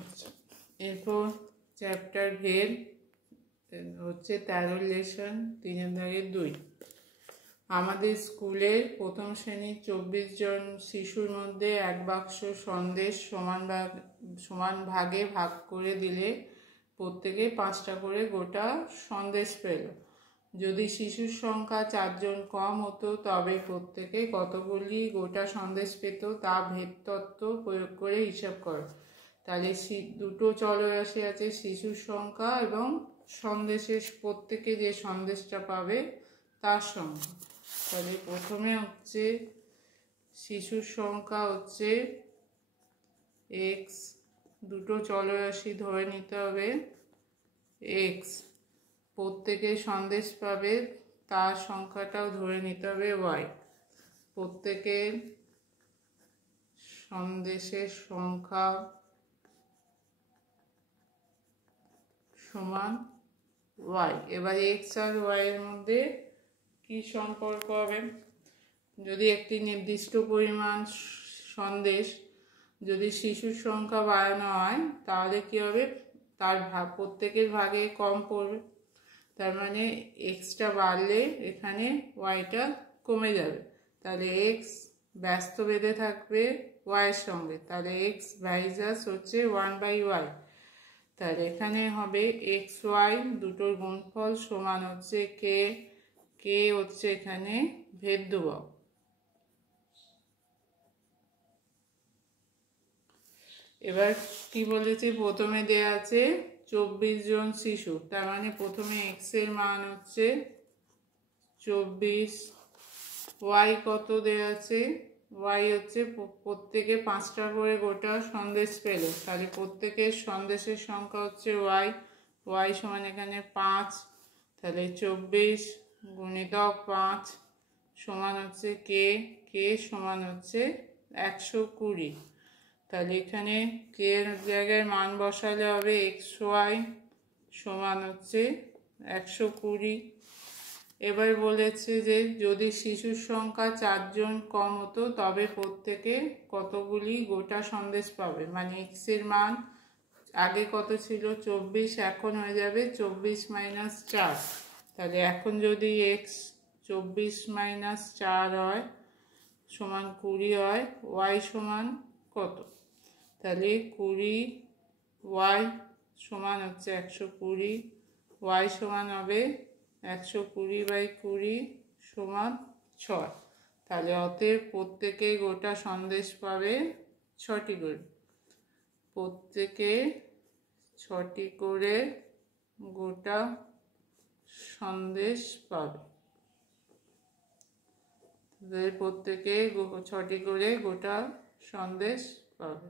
আচ্ছা, এরপর চ্যাপ্টার ভেদ হচ্ছে 13 লেসন 3-2। আমাদের স্কুলের প্রথম শ্রেণীর 24 জন শিশুর মধ্যে এক বাক্স সন্দেশ সমান ভাগে ভাগ করে দিলে প্রত্যেকে 5টা করে গোটা সন্দেশ পেল। যদি শিশুর সংখ্যা 4 জন কম হতো তবে প্রত্যেকে কতগুলি গোটা সন্দেশ পেত তা ভেদতত্ত্ব প্রয়োগ করে হিসাব করো। তাহলে দুটো চলরাশি আছে, শিশুর সংখ্যা এবং সন্দেশের প্রত্যেকে যে সন্দেশটা পাবে তার সংখ্যা। তাহলে প্রথমে হচ্ছে শিশুর সংখ্যা হচ্ছে এক্স, দুটো চলরাশি ধরে নিতে হবে এক্স, প্রত্যেকে সন্দেশ পাবে তার সংখ্যাটাও ধরে নিতে হবে ওয়াই, প্রত্যেকের সন্দেশের সংখ্যা সমান ওয়াই। এবার এক্স আর ওয়াই এর মধ্যে কি সম্পর্ক হবে? যদি একটি নির্দিষ্ট পরিমাণ সন্দেশ যদি শিশুর সংখ্যা বাড়ানো হয় তাহলে কি হবে, তার প্রত্যেকের ভাগে কম পড়বে। তার মানে এক্সটা বাড়লে এখানে ওয়াইটা কমে যাবে। তাহলে এক্স ব্যস্ত বেঁধে থাকবে ওয়াইয়ের সঙ্গে, তাহলে এক্স ভাইজাস হচ্ছে 1/y। তাহলে এখানে হবে এক্স ওয়াই দুটোর গুণফল সমান হচ্ছে কে, কে হচ্ছে এখানে ভেদ ধ্রুবক। এবার কি বলেছে, প্রথমে দেয়া আছে 24 জন শিশু, তার মানে প্রথমে এক্স এর মান হচ্ছে 24, ওয়াই কত দেয়া আছে, ওয়াই হচ্ছে প্রত্যেকে 5টা করে গোটা সন্দেশ পেল, তাহলে প্রত্যেকের সন্দেশের সংখ্যা হচ্ছে ওয়াই, ওয়াই সমান এখানে 5, তাহলে 24 গুণিতক 5 সমান হচ্ছে কে, কে সমান হচ্ছে 120। তাহলে এখানে কে এর জায়গায় মান বসালে হবে এক্স ওয়াই সমান হচ্ছে 120। এবার বলেছে যে যদি শিশুর সংখ্যা 4 জন কম হতো তবে প্রত্যেকে কতগুলি গোটা সন্দেশ পাবে, মানে এক্স এর মান আগে কত ছিল 24, এখন হয়ে যাবে 24 - 4। তাহলে এখন যদি এক্স 24 - 4 হয় সমান 20 হয়, ওয়াই সমান কত, তাহলে 20 ওয়াই সমান হচ্ছে 120, ওয়াই সমান হবে 120/20 সমান 6। তাহলে অতএব প্রত্যেকে গোটা সন্দেশ পাবে 6টি করে, প্রত্যেকে 6টি করে গোটা সন্দেশ পাবে, প্রত্যেকে 6টি করে গোটা সন্দেশ পাবে।